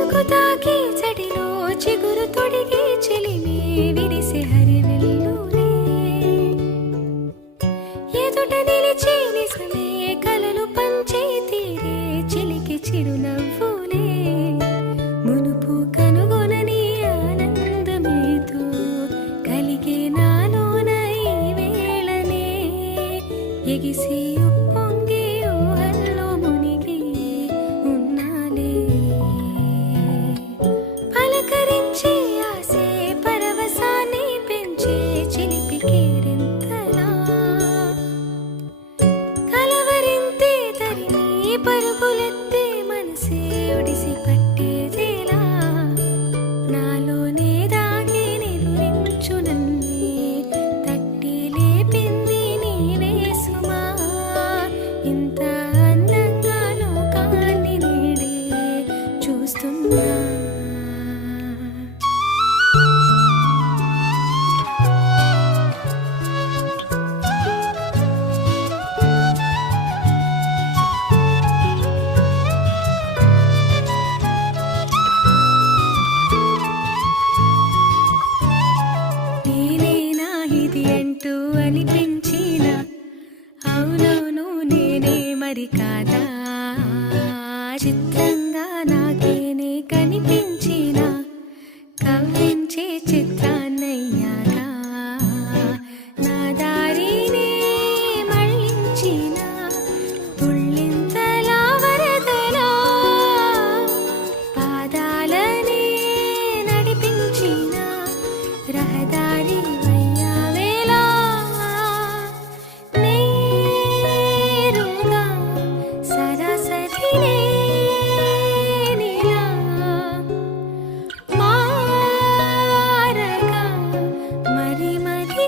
చినుకు తాకి చడిలో చిగురు తొడిగి చెలిమే విరిసే హరివెల్లులే ఎదుట నిలిచి నిజమే కలలు పంచే తీరే చిలికి చిరునవ్వులే మునుపు కనుగొనని ఆనందమేతో కలిగే నాలోన ఈ వేళనే ఎగిసి ఉప్పొంగి ఊహల్లో మునిగి ఉన్నాలే పలకరించే ఆసే పరవశాన్ని పెంచే చిలిపి కేరింతలా కలవరింతే తరిమి పరుగులెత్తే మనసే ఒడిసి పట్టేదేలా నాలోనే దాగి నిదురించు నన్నే తట్టి లేపింది నీవే సుమా ఇంత అందంగా లోకాన్ని నేడే చూస్తున్నా నేనేనా ఇది అంటూ అనిపించిన అవునవును నేనే మరి కాదా చిత్రంగా నాకేనే కనిపించిన కవ్వించే చిత్రాన్నయ్యాగా నా దారినే మళ్ళించిన తుళ్ళింతలా వరదలా పాదాలనే నడిపించిన రహదారి వయ్యావేలా నేరుగా సరాసరినే నీలా మారగా మరి మరి